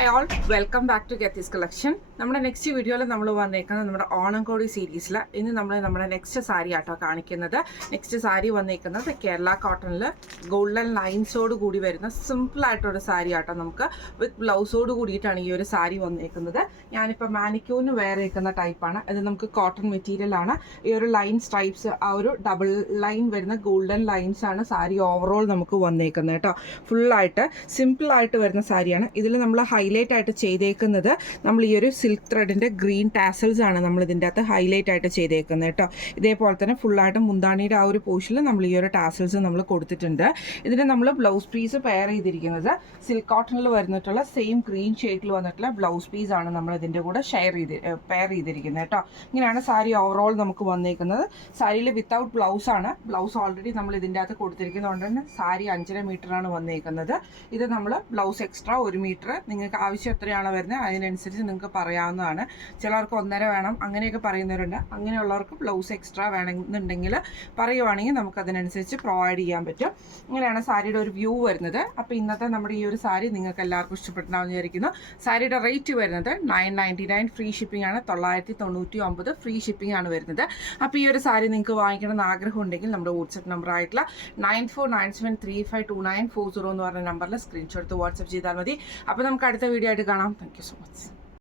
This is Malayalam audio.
Hi all, welcome back to ഗെത്തീസ് കളക്ഷൻ. നമ്മുടെ നെക്സ്റ്റ് വീഡിയോയിൽ നമ്മൾ വന്നേക്കുന്നത് നമ്മുടെ ഓണംകോടി സീരീസിൽ ഇന്ന് നമ്മൾ നമ്മുടെ നെക്സ്റ്റ് സാരി ആട്ടോ കാണിക്കുന്നത്. നെക്സ്റ്റ് സാരി വന്നേക്കുന്നത് കേരള കോട്ടണിൽ ഗോൾഡൻ ലൈൻസോട് കൂടി വരുന്ന സിമ്പിളായിട്ടൊരു സാരി ആട്ടോ. നമുക്ക് വിത്ത് ബ്ലൗസോട് കൂടിയിട്ടാണ് ഈ ഒരു സാരി വന്നേക്കുന്നത്. ഞാനിപ്പോൾ മാനിക്യൂറിന് വെയർ ചെയ്യുന്ന ടൈപ്പാണ്. ഇത് നമുക്ക് കോട്ടൺ മെറ്റീരിയലാണ്. ഈ ഒരു ലൈൻ സ്ട്രൈപ്സ്, ആ ഒരു ഡബിൾ ലൈൻ വരുന്ന ഗോൾഡൻ ലൈൻസ് ആണ് സാരി ഓവറോൾ നമുക്ക് വന്നേക്കുന്നത് കേട്ടോ. ഫുള്ളായിട്ട് സിമ്പിളായിട്ട് വരുന്ന സാരിയാണ്. ഇതിൽ നമ്മൾ ഹൈലൈറ്റ് ആയിട്ട് ചെയ്തേക്കുന്നത് നമ്മൾ ഈ ഒരു സിൽക്ക് ത്രെഡിൻ്റെ ഗ്രീൻ ടാസൽസ് ആണ് നമ്മൾ ഇതിൻ്റെ അകത്ത് ഹൈലൈറ്റ് ആയിട്ട് ചെയ്തേക്കുന്നത് കേട്ടോ. ഇതേപോലെ തന്നെ ഫുള്ളായിട്ട് മുന്താണിയുടെ ആ ഒരു പോർഷനിൽ നമ്മൾ ഈ ഒരു ടാസൽസ് നമ്മൾ കൊടുത്തിട്ടുണ്ട്. ഇതിന് നമ്മൾ ബ്ലൗസ് പീസ് പെയർ ചെയ്തിരിക്കുന്നത് സിൽക്ക് കോട്ടണിൽ വരുന്നിട്ടുള്ള സെയിം ഗ്രീൻ ഷെയ്ഡിൽ വന്നിട്ടുള്ള ബ്ലൗസ് പീസ് ആണ് നമ്മൾ ഇതിൻ്റെ കൂടെ പെയർ ചെയ്തിരിക്കുന്നത് കേട്ടോ. ഇങ്ങനെയാണ് സാരി ഓവറോൾ നമുക്ക് വന്നേക്കുന്നത്. സാരിയിൽ വിത്തൗട്ട് ബ്ലൗസ് ആണ്. ബ്ലൗസ് ഓൾറെഡി നമ്മൾ ഇതിൻ്റെ അകത്ത് കൊടുത്തിരിക്കുന്നതുകൊണ്ട് തന്നെ സാരി 5.5 മീറ്ററാണ് വന്നേക്കുന്നത്. ഇത് നമ്മൾ ബ്ലൗസ് എക്സ്ട്രാ 1 മീറ്റർ നിങ്ങൾക്ക് ആവശ്യം എത്രയാണോ വരുന്നത് അതിനനുസരിച്ച് നിങ്ങൾക്ക് പറയാവുന്നതാണ്. ചിലർക്ക് 1.5 വേണം, അങ്ങനെയൊക്കെ പറയുന്നവരുണ്ട്. അങ്ങനെയുള്ളവർക്ക് ബ്ലൗസ് എക്സ്ട്രാ വേണമെന്നുണ്ടെങ്കിൽ പറയുവാണെങ്കിൽ നമുക്കതിനനുസരിച്ച് പ്രൊവൈഡ് ചെയ്യാൻ പറ്റും. ഇങ്ങനെയാണ് സാരിയുടെ ഒരു വ്യൂ വരുന്നത്. അപ്പോൾ ഇന്നത്തെ നമ്മുടെ ഈ ഒരു സാരി നിങ്ങൾക്ക് എല്ലാവർക്കും ഇഷ്ടപ്പെട്ടുണ്ടാവുമെന്ന് വിചാരിക്കുന്നു. സാരിയുടെ റേറ്റ് വരുന്നത് 999, ഫ്രീ ഷിപ്പിംഗ് ആണ്. 999 ഫ്രീ ഷിപ്പിംഗ് ആണ് വരുന്നത്. അപ്പോൾ ഈ ഒരു സാരി നിങ്ങൾക്ക് വാങ്ങിക്കണമെന്ന് ആഗ്രഹം ഉണ്ടെങ്കിൽ നമ്മുടെ വാട്സപ്പ് നമ്പർ ആയിട്ടുള്ള 9497352940 എന്ന് പറഞ്ഞ നമ്പറിൽ സ്ക്രീൻഷോട്ട് വാട്സപ്പ് ചെയ്താൽ മതി. അപ്പോൾ നമുക്ക് അടുത്ത വീഡിയോ ആയിട്ട് കാണാം. Thank you so much.